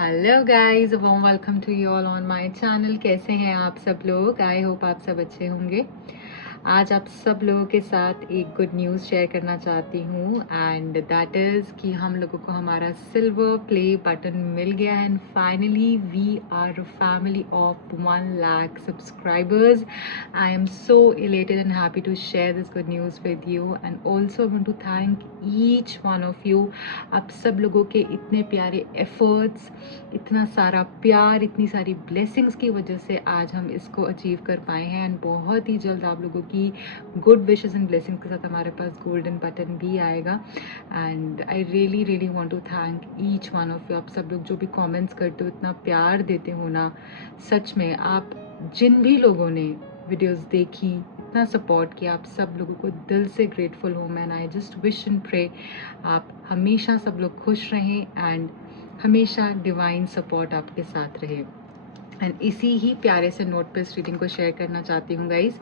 Hello guys, warm welcome to you all on my channel. कैसे हैं आप सब लोग? आई होप आप सब अच्छे होंगे। आज आप सब लोगों के साथ एक गुड न्यूज़ शेयर करना चाहती हूँ एंड दैट इज़ कि हम लोगों को हमारा सिल्वर प्ले बटन मिल गया है and finally we are a family of 1 lakh subscribers. I am so elated and happy to share this good news with you and also I want to thank each one of you। आप सब लोगों के इतने प्यारे efforts, इतना सारा प्यार, इतनी सारी ब्लेसिंग्स की वजह से आज हम इसको अचीव कर पाए हैं एंड बहुत ही जल्द आप लोगों की गुड विशेस एंड ब्लेसिंग्स के साथ हमारे पास गोल्डन बटन भी आएगा। And I really really want to thank each one of you. आप सब लोग जो भी कमेंट्स करते हो, इतना प्यार देते हो ना, सच में आप जिन भी लोगों ने वीडियोस देखी, इतना सपोर्ट किया, आप सब लोगों को दिल से ग्रेटफुल हूँ मैं। I just wish and pray आप हमेशा सब लोग खुश रहें एंड हमेशा डिवाइन सपोर्ट आपके साथ रहे। एंड इसी ही प्यारे से नोट पे इस रीडिंग को शेयर करना चाहती हूँ गाइज।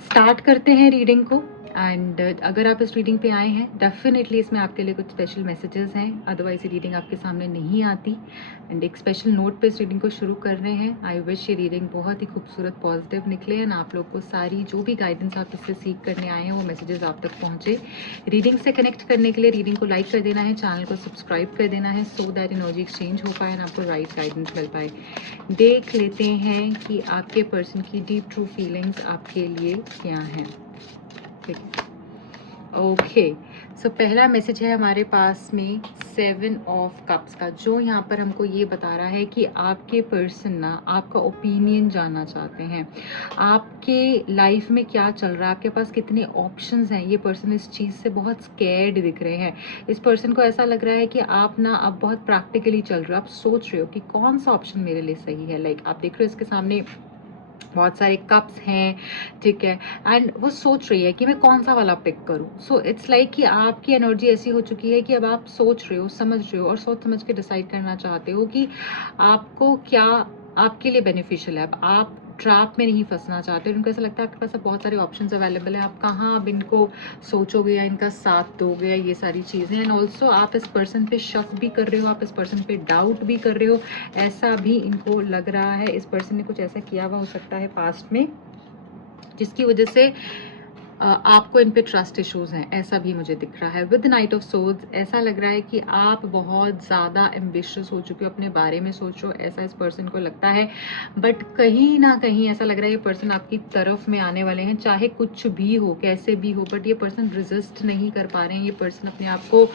स्टार्ट करते हैं रीडिंग को। एंड अगर आप इस रीडिंग पे आए हैं, डेफिनेटली इसमें आपके लिए कुछ स्पेशल मैसेजेस हैं, अदरवाइज ये रीडिंग आपके सामने नहीं आती। एंड एक स्पेशल नोट पे इस रीडिंग को शुरू कर रहे हैं। आई विश ये रीडिंग बहुत ही खूबसूरत पॉजिटिव निकले एंड आप लोग को सारी जो भी गाइडेंस आप इससे सीख करने आए हैं वो मैसेजेस आप तक पहुँचे। रीडिंग से कनेक्ट करने के लिए रीडिंग को लाइक कर देना है, चैनल को सब्सक्राइब कर देना है सो दैट एनर्जी एक्सचेंज हो पाए एंड आपको राइट गाइडेंस मिल पाए। देख लेते हैं कि आपके पर्सन की डीप ट्रू फीलिंग्स आपके लिए क्या हैं। ठीक है, ओके। सो पहला मैसेज है हमारे पास में 7 ऑफ कप्स का, जो यहाँ पर हमको ये बता रहा है कि आपके पर्सन ना आपका ओपिनियन जानना चाहते हैं। आपके लाइफ में क्या चल रहा है, आपके पास कितने ऑप्शंस हैं। ये पर्सन इस चीज़ से बहुत स्कैर्ड दिख रहे हैं। इस पर्सन को ऐसा लग रहा है कि आप ना अब बहुत प्रैक्टिकली चल रहे हो। आप सोच रहे हो कि कौन सा ऑप्शन मेरे लिए सही है। लाइक आप देख रहे हो इसके सामने बहुत सारे कप्स हैं, ठीक है, एंड वो सोच रही है कि मैं कौन सा वाला पिक करूं। सो इट्स लाइक कि आपकी एनर्जी ऐसी हो चुकी है कि अब आप सोच रहे हो, समझ रहे हो और सोच समझ के डिसाइड करना चाहते हो कि आपको क्या आपके लिए बेनिफिशियल है। अब आप ट्रैप में नहीं फंसना चाहते। उनको ऐसा लगता है आपके पास अब बहुत सारे ऑप्शंस अवेलेबल है, आप कहाँ अब इनको सोचोगे या इनका साथ दोगे या ये सारी चीज़ें। एंड ऑल्सो आप इस पर्सन पे शक भी कर रहे हो, आप इस पर्सन पे डाउट भी कर रहे हो, ऐसा भी इनको लग रहा है। इस पर्सन ने कुछ ऐसा किया हुआ हो सकता है पास्ट में जिसकी वजह से आपको इन पे ट्रस्ट इश्यूज हैं, ऐसा भी मुझे दिख रहा है। विद नाइट ऑफ सोर्ड्स ऐसा लग रहा है कि आप बहुत ज़्यादा एम्बिशियस हो चुके हो, अपने बारे में सोच रहे हो, ऐसा इस पर्सन को लगता है। बट कहीं ना कहीं ऐसा लग रहा है ये पर्सन आपकी तरफ में आने वाले हैं, चाहे कुछ भी हो, कैसे भी हो, बट ये पर्सन रेजिस्ट नहीं कर पा रहे हैं। ये पर्सन अपने आप को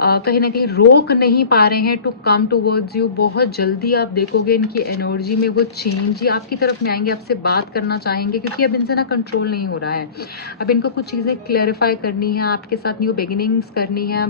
कहीं ना कहीं रोक नहीं पा रहे हैं टू कम टूवर्ड्स यू। बहुत जल्दी आप देखोगे इनकी एनर्जी में वो चेंज, ये आपकी तरफ में आएंगे, आपसे बात करना चाहेंगे, क्योंकि अब इनसे ना कंट्रोल नहीं हो रहा है। अब इनको कुछ चीज़ें क्लैरिफाई करनी है, आपके साथ न्यू बिगिनिंग्स करनी है।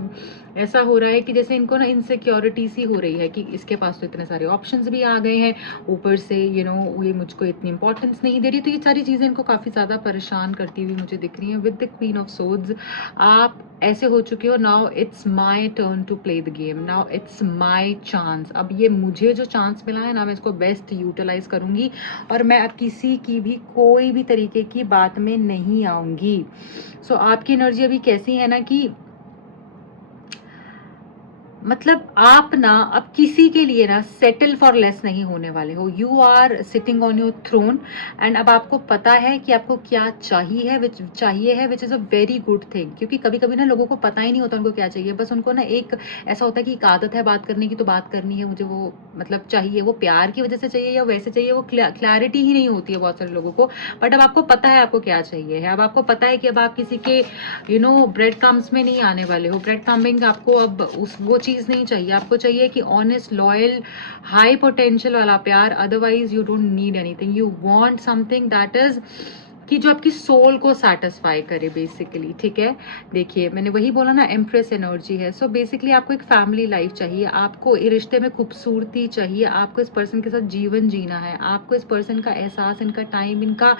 ऐसा हो रहा है कि जैसे इनको ना इनसिक्योरिटी सी हो रही है कि इसके पास तो इतने सारे ऑप्शंस भी आ गए हैं, ऊपर से ये मुझको इतनी इंपॉर्टेंस नहीं दे रही। तो ये सारी चीज़ें इनको काफ़ी ज़्यादा परेशान करती हुई मुझे दिख रही हैं। With the queen of swords आप ऐसे हो चुके हो, now it's my turn to play the game, now it's my chance. अब ये मुझे जो चांस मिला है ना, मैं इसको बेस्ट यूटिलाइज करूंगी और मैं अब किसी की भी कोई भी तरीके की बात में नहीं आऊंगी। सो आपकी एनर्जी अभी कैसी है ना कि मतलब आप ना अब किसी के लिए ना सेटल फॉर लेस नहीं होने वाले हो। You are sitting on your throne and अब आपको पता है कि आपको क्या चाहिए है, which is a very good thing. क्योंकि कभी कभी ना लोगों को पता ही नहीं होता उनको क्या चाहिए, बस उनको ना एक ऐसा होता है कि एक आदत है बात करने की, तो बात करनी है मुझे, वो मतलब चाहिए, वो प्यार की वजह से चाहिए या वैसे चाहिए, वो क्लैरिटी ही नहीं होती है बहुत सारे लोगों को। बट अब आपको पता है आपको क्या चाहिए है। अब आपको पता है कि अब आप किसी के ब्रेड क्रम्स में नहीं आने वाले हो। ब्रेड क्रम्बिंग आपको अब वो चीज़ नहीं चाहिए। आपको चाहिए कि ऑनेस्ट, लॉयल, हाई पोटेंशियल वाला प्यार। Otherwise you don't need anything, you want something that is कि जो आपकी सोल को सेटिस्फाई करे बेसिकली, ठीक है। देखिए मैंने वही बोला ना, एम्प्रेस एनर्जी है। सो बेसिकली आपको एक फैमिली लाइफ चाहिए, आपको इस रिश्ते में खूबसूरती चाहिए, आपको इस पर्सन के साथ जीवन जीना है, आपको इस पर्सन का एहसास, इनका टाइम, इनका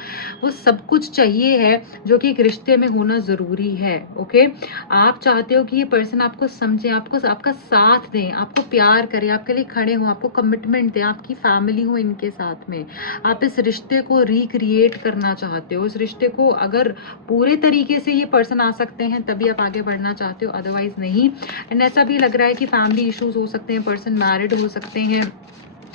वो सब कुछ चाहिए है जो कि एक रिश्ते में होना ज़रूरी है। ओके, आप चाहते हो कि ये पर्सन आपको समझे, आपको आपका साथ दें, आपको प्यार करें, आपके लिए खड़े हों, आपको कमिटमेंट दें, आपकी फैमिली हो इनके साथ में। आप इस रिश्ते को रिक्रिएट करना चाहते हो। हो। इस रिश्ते को अगर पूरे तरीके से ये पर्सन आ सकते हैं तभी आप आगे बढ़ना चाहते हो, अदरवाइज नहीं। एंड ऐसा भी लग रहा है कि फैमिली इश्यूज हो सकते हैं, पर्सन मैरिड हो सकते हैं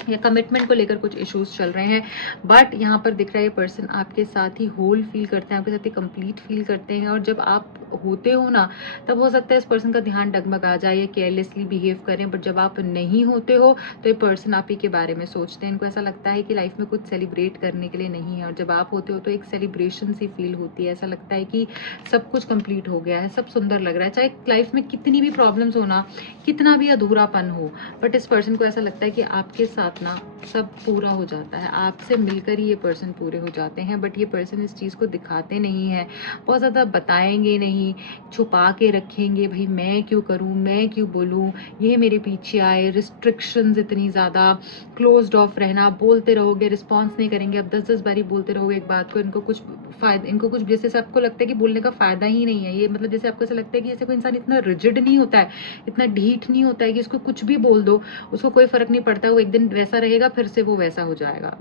या कमिटमेंट को लेकर कुछ इश्यूज चल रहे हैं, बट यहाँ पर दिख रहा है ये पर्सन आपके साथ ही होल फील करते हैं, आपके साथ ही कंप्लीट फील करते हैं। और जब आप होते हो ना, तब हो सकता है इस पर्सन का ध्यान डगमगा जाए या केयरलेसली बिहेव करें, बट जब आप नहीं होते हो तो ये पर्सन आप ही के बारे में सोचते हैं। इनको ऐसा लगता है कि लाइफ में कुछ सेलिब्रेट करने के लिए नहीं है, और जब आप होते हो तो एक सेलिब्रेशन सी फील होती है। ऐसा लगता है कि सब कुछ कंप्लीट हो गया है, सब सुंदर लग रहा है, चाहे लाइफ में कितनी भी प्रॉब्लम्स हो ना, कितना भी अधूरापन हो, बट इस पर्सन को ऐसा लगता है कि आपके साथ ना सब पूरा हो जाता है, आपसे मिलकर ही ये पर्सन पूरे हो जाते हैं। बट ये पर्सन इस चीज़ को दिखाते नहीं है, बहुत ज़्यादा बताएंगे नहीं, छुपा के रखेंगे, भाई मैं क्यों करूँ, मैं क्यों बोलूँ, ये मेरे पीछे आए, रिस्ट्रिक्शंस इतनी ज़्यादा, क्लोज्ड ऑफ रहना, बोलते रहोगे रिस्पॉन्स नहीं करेंगे, अब 10-10 बारी बोलते रहोगे एक बात को, इनको कुछ फायदा, इनको कुछ जैसे सबको लगता है कि बोलने का फ़ायदा ही नहीं है। ये मतलब जैसे आपको ऐसा लगता है कि जैसे कोई इंसान इतना रिजिड नहीं होता है, इतना ढीठ नहीं होता है कि इसको कुछ भी बोल दो उसको कोई फर्क नहीं पड़ता, वो एक दिन वैसा रहेगा फिर से वो वैसा हो जाएगा,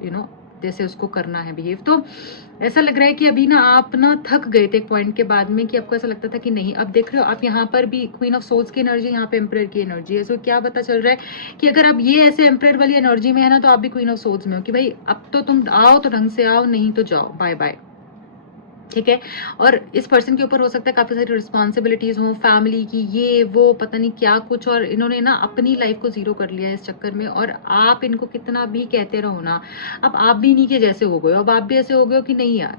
जैसे उसको करना है बिहेव। तो ऐसा लग रहा है कि अभी ना आप ना थक गए थे एक पॉइंट के बाद में, कि आपको ऐसा लगता था कि नहीं, अब देख रहे हो आप यहाँ पर भी क्वीन ऑफ सोल्स की एनर्जी, यहाँ पे एम्परर की एनर्जी है। सो क्या पता चल रहा है कि अगर अब ये ऐसे एम्परर वाली एनर्जी में है ना, तो आप भी क्वीन ऑफ सोल्स में हो कि भाई अब तो तुम आओ तो ढंग से आओ, नहीं तो जाओ, बाय बाय, ठीक है। और इस पर्सन के ऊपर हो सकता है काफी सारी रिस्पॉन्सिबिलिटीज हो, फैमिली की, ये वो पता नहीं क्या कुछ, और इन्होंने ना अपनी लाइफ को जीरो कर लिया है इस चक्कर में। और आप इनको कितना भी कहते रहो ना, अब आप भी इन्हीं के जैसे हो गए हो, अब आप भी ऐसे हो गए हो कि नहीं यार,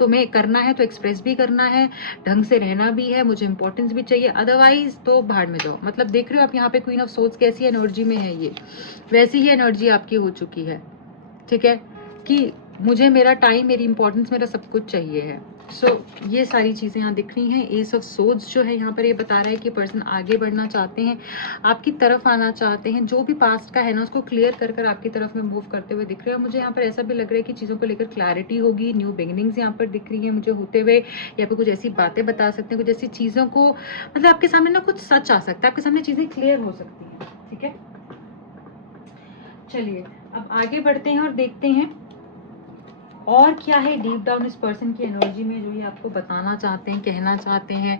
तुम्हें करना है तो एक्सप्रेस भी करना है, ढंग से रहना भी है, मुझे इंपॉर्टेंस भी चाहिए, अदरवाइज तो भाड़ में जाओ। मतलब देख रहे हो आप यहाँ पे क्वीन ऑफ सोल्स कैसी एनर्जी में है, ये वैसी ही एनर्जी आपकी हो चुकी है, ठीक है, कि मुझे मेरा टाइम, मेरी इंपॉर्टेंस, मेरा सब कुछ चाहिए है। सो ये सारी चीज़ें यहाँ दिख रही हैं। एस ऑफ सोर्ड्स जो है यहाँ पर ये बता रहा है कि पर्सन आगे बढ़ना चाहते हैं, आपकी तरफ आना चाहते हैं, जो भी पास्ट का है ना उसको क्लियर कर कर आपकी तरफ में मूव करते हुए दिख रहे हैं। मुझे यहाँ पर ऐसा भी लग रहा है कि चीज़ों को लेकर क्लैरिटी होगी, न्यू बिगिनिंग्स यहाँ पर दिख रही है मुझे होते हुए, या फिर कुछ ऐसी बातें बता सकते हैं, कुछ ऐसी चीज़ों को, मतलब आपके सामने ना कुछ सच आ सकता है, आपके सामने चीज़ें क्लियर हो सकती हैं, ठीक है। चलिए अब आगे बढ़ते हैं और देखते हैं और क्या है डीप डाउन इस पर्सन की एनर्जी में, जो ये आपको बताना चाहते हैं, कहना चाहते हैं,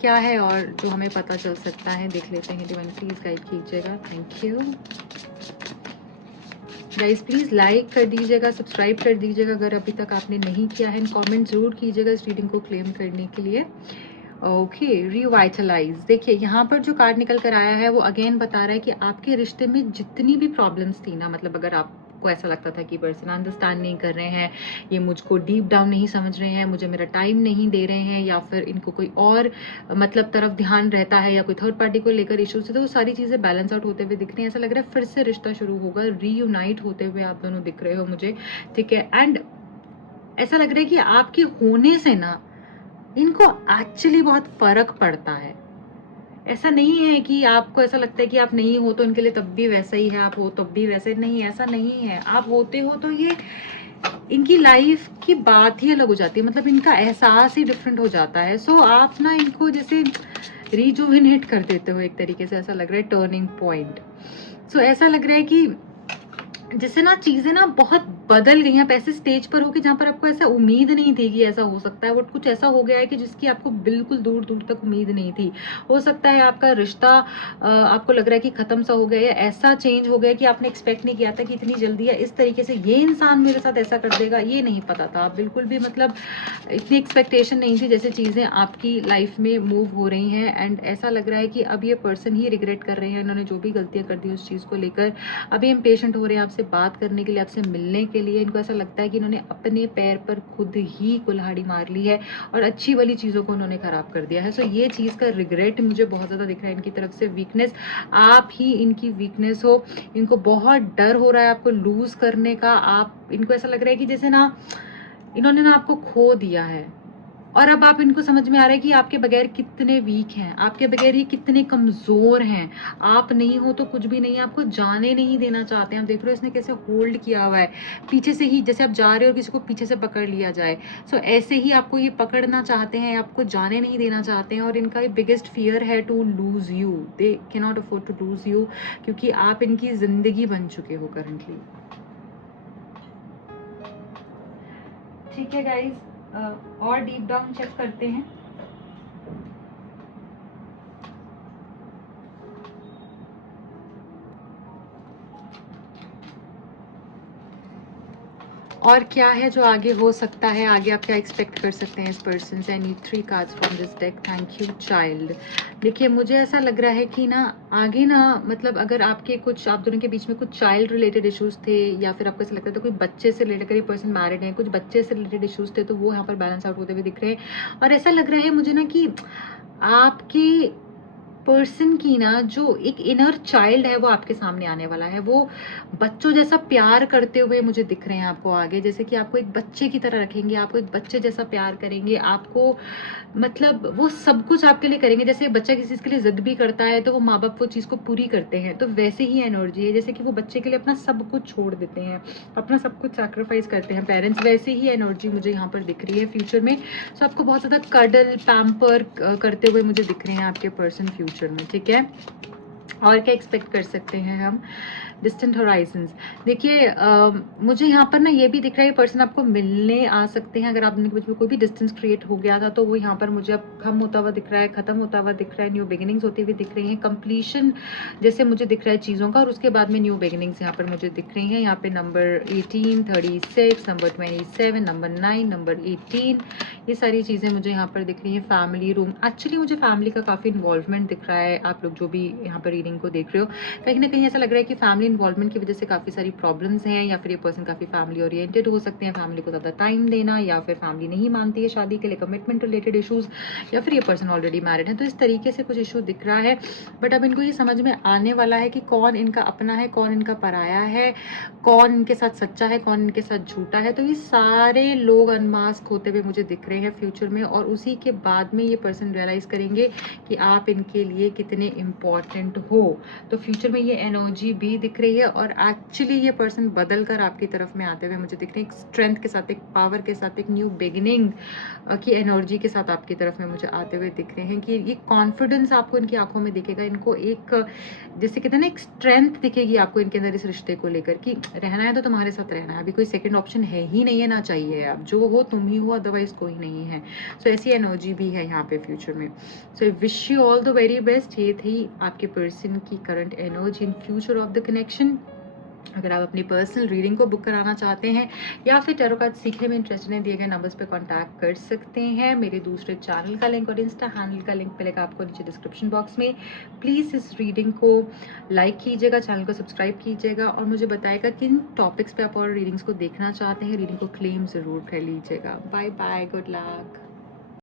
क्या है और जो हमें पता चल सकता है। देख लेते हैं, डिवाइन प्लीज गाइड कीजिएगा, thank you guys. Please like कर दीजिएगा, सब्सक्राइब कर दीजिएगा अगर अभी तक आपने नहीं किया है, कमेंट जरूर कीजिएगा इस रीडिंग को क्लेम करने के लिए। Okay, revitalise. देखिए यहाँ पर जो कार्ड निकल कर आया है वो अगेन बता रहा है कि आपके रिश्ते में जितनी भी प्रॉब्लम्स थी ना, मतलब अगर आपको ऐसा लगता था कि पर्सन अंडरस्टैंड नहीं कर रहे हैं, ये मुझको डीप डाउन नहीं समझ रहे हैं, मुझे मेरा टाइम नहीं दे रहे हैं, या फिर इनको कोई और मतलब तरफ ध्यान रहता है, या कोई थर्ड पार्टी को लेकर इश्यूज है, तो वो सारी चीज़ें बैलेंस आउट होते हुए दिख रही हैं। ऐसा लग रहा है फिर से रिश्ता शुरू होगा, रीयूनाइट होते हुए आप दोनों दिख रहे हो मुझे, ठीक है। एंड ऐसा लग रहा है कि आपके होने से ना इनको एक्चुअली बहुत फर्क पड़ता है। ऐसा नहीं है कि आपको ऐसा लगता है कि आप नहीं हो तो इनके लिए तब भी वैसा ही है, आप हो तब भी वैसे नहीं, ऐसा नहीं है। आप होते हो तो ये इनकी लाइफ की बात ही अलग हो जाती है, मतलब इनका एहसास ही डिफरेंट हो जाता है। सो आप ना इनको जैसे रिजुविनेट कर देते हो एक तरीके से, ऐसा लग रहा है टर्निंग पॉइंट। सो ऐसा लग रहा है कि जिससे ना चीजें ना बहुत बदल गई हैं, आप ऐसे स्टेज पर हो कि जहाँ पर आपको ऐसा उम्मीद नहीं थी कि ऐसा हो सकता है, वो कुछ ऐसा हो गया है कि जिसकी आपको बिल्कुल दूर दूर तक उम्मीद नहीं थी। हो सकता है आपका रिश्ता आपको लग रहा है कि खत्म सा हो गया, या ऐसा चेंज हो गया कि आपने एक्सपेक्ट नहीं किया था कि इतनी जल्दी या इस तरीके से ये इंसान मेरे साथ ऐसा कर देगा, ये नहीं पता था। आप बिल्कुल भी मतलब इतनी एक्सपेक्टेशन नहीं थी जैसे चीजें आपकी लाइफ में मूव हो रही हैं। एंड ऐसा लग रहा है कि अब ये पर्सन ही रिग्रेट कर रहे हैं, इन्होंने जो भी गलतियां कर दी उस चीज को लेकर। अभी इम्पेशेंट हो रहे हैं आपसे बात करने के लिए, आपसे मिलने के लिए। इनको ऐसा लगता है कि इन्होंने अपने पैर पर खुद ही कुल्हाड़ी मार ली है और अच्छी वाली चीज़ों को उन्होंने खराब कर दिया है। सो ये चीज़ का रिग्रेट मुझे बहुत ज़्यादा दिख रहा है इनकी तरफ से। वीकनेस, आप ही इनकी वीकनेस हो। इनको बहुत डर हो रहा है आपको लूज करने का। आप इनको ऐसा लग रहा है कि जैसे ना इन्होंने ना आपको खो दिया है, और अब आप इनको समझ में आ रहा है कि आपके बगैर कितने वीक हैं, आपके बगैर ये कितने कमजोर हैं। आप नहीं हो तो कुछ भी नहीं है, आपको जाने नहीं देना चाहते हैं। आप देख रहे हो इसने कैसे होल्ड किया हुआ है पीछे से ही, जैसे आप जा रहे हो किसी को पीछे से पकड़ लिया जाए। सो ऐसे ही आपको ये पकड़ना चाहते हैं, आपको जाने नहीं देना चाहते हैं। और इनका बिगेस्ट फियर है to lose you. They can not afford to lose you, क्योंकि आप इनकी जिंदगी बन चुके हो करंटली। ठीक है गाइज, और डीप डाउन चेक करते हैं। और क्या है जो आगे हो सकता है, आगे आप क्या एक्सपेक्ट कर सकते हैं इस पर्सन से। I need 3 cards from this deck. Thank you child. देखिए मुझे ऐसा लग रहा है कि ना आगे ना, मतलब अगर आपके कुछ, आप दोनों के बीच में कुछ चाइल्ड रिलेटेड इश्यूज थे, या फिर आपको ऐसा लगता था कोई बच्चे से रिलेटेड, अगर ये पर्सन मैरिड है, कुछ बच्चे से रिलेटेड इश्यूज थे, तो वो यहाँ पर बैलेंस आउट होते हुए दिख रहे हैं। और ऐसा लग रहा है मुझे ना कि आपके पर्सन की ना जो एक इनर चाइल्ड है वो आपके सामने आने वाला है। वो बच्चों जैसा प्यार करते हुए मुझे दिख रहे हैं आपको आगे, जैसे कि आपको एक बच्चे की तरह रखेंगे, आपको एक बच्चे जैसा प्यार करेंगे, आपको मतलब वो सब कुछ आपके लिए करेंगे। जैसे बच्चा किसी चीज के लिए जिद भी करता है तो वो माँ बाप वो चीज को पूरी करते हैं, तो वैसे ही एनर्जी है, जैसे कि वो बच्चे के लिए अपना सब कुछ छोड़ देते हैं, अपना सब कुछ सैक्रिफाइस करते हैं पेरेंट्स, वैसे ही एनर्जी मुझे यहाँ पर दिख रही है फ्यूचर में। सो आपको बहुत ज्यादा कडल पैम्पर करते हुए मुझे दिख रहे हैं आपके पर्सन फ्यूचर में, ठीक है। और क्या एक्सपेक्ट कर सकते हैं हम। डिस्टेंट होराइजन्स, देखिए मुझे यहाँ पर ना ये भी दिख रहा है पर्सन आपको मिलने आ सकते हैं। अगर आप दोनों के बीच में कोई भी डिस्टेंस क्रिएट हो गया था तो वो यहाँ पर मुझे अब कम होता हुआ दिख रहा है, खत्म होता हुआ दिख रहा है, न्यू बिगिनिंग्स होती हुई दिख रही हैं, कंप्लीशन जैसे मुझे दिख रहा है चीज़ों का, और उसके बाद में न्यू बिगिनिंग्स यहाँ पर मुझे दिख रही हैं। यहाँ पे नंबर 18, 36, नंबर 27, नंबर 9, नंबर 18, ये सारी चीज़ें मुझे यहाँ पर दिख रही हैं। फैमिली रूम, एक्चुअली मुझे फैमिली का काफ़ी इन्वॉल्वमेंट दिख रहा है। आप लोग जो भी यहाँ पर रीडिंग को देख रहे हो, कहीं ना कहीं ऐसा लग रहा है कि फैमिली इन्वॉल्वमेंट की वजह से काफ़ी सारी प्रॉब्लम्स हैं, या फिर ये पर्सन काफ़ी फैमिली ओरिएंटेड हो सकते हैं, फैमिली को ज़्यादा टाइम देना, या फिर फैमिली नहीं मानती है शादी के लिए, कमिटमेंट रिलेटेड इशूज़, या फिर ये पर्सन ऑलरेडी मैरिड है। तो इस तरीके से कुछ इशू दिख रहा है। बट अब इनको ये समझ में आने वाला है कि कौन इनका अपना है, कौन इनका पराया है, कौन इनके साथ सच्चा है, कौन इनके साथ झूठा है। तो ये सारे लोग अनमास्क होते हुए मुझे दिख रहे हैं फ्यूचर में, और उसी के बाद में ये पर्सन रियलाइज़ करेंगे कि आप इनके लिए कितने इम्पॉर्टेंट हो। तो फ्यूचर में ये एनर्जी भी दिख रही है, और एक्चुअली ये पर्सन बदल कर आपकी तरफ में आते हुए मुझे दिख रहे हैं, एक स्ट्रेंथ के साथ, एक पावर के साथ, एक न्यू बिगिनिंग की एनर्जी के साथ आपकी तरफ में मुझे आते हुए दिख रहे हैं। कि ये कॉन्फिडेंस आपको इनकी आंखों में दिखेगा, इनको एक जैसे कहते हैं ना एक स्ट्रेंथ दिखेगी आपको इनके अंदर इस रिश्ते को लेकर, कि रहना है तो तुम्हारे साथ रहना है, अभी कोई सेकंड ऑप्शन है ही नहीं है, ना चाहिए, आप जो हो तुम ही हो, अदरवाइज कोई नहीं है। सो ऐसी एनर्जी भी है यहाँ पे फ्यूचर में। So wish you all the very best. ये थी आपके पर्सन की current energy in future of the connection. अगर आप अपनी पर्सनल रीडिंग को बुक कराना चाहते हैं, या फिर टैरो कार्ड सीखने में इंटरेस्टेड हैं, दिए गए नंबर्स पे कांटेक्ट कर सकते हैं। मेरे दूसरे चैनल का लिंक और इंस्टा हैंडल का लिंक मिलेगा आपको नीचे डिस्क्रिप्शन बॉक्स में। प्लीज़ इस रीडिंग को लाइक कीजिएगा, चैनल को सब्सक्राइब कीजिएगा, और मुझे बताएगा किन टॉपिक्स पे आप और रीडिंग्स को देखना चाहते हैं। रीडिंग को क्लेम ज़रूर कर लीजिएगा। Bye bye, good luck.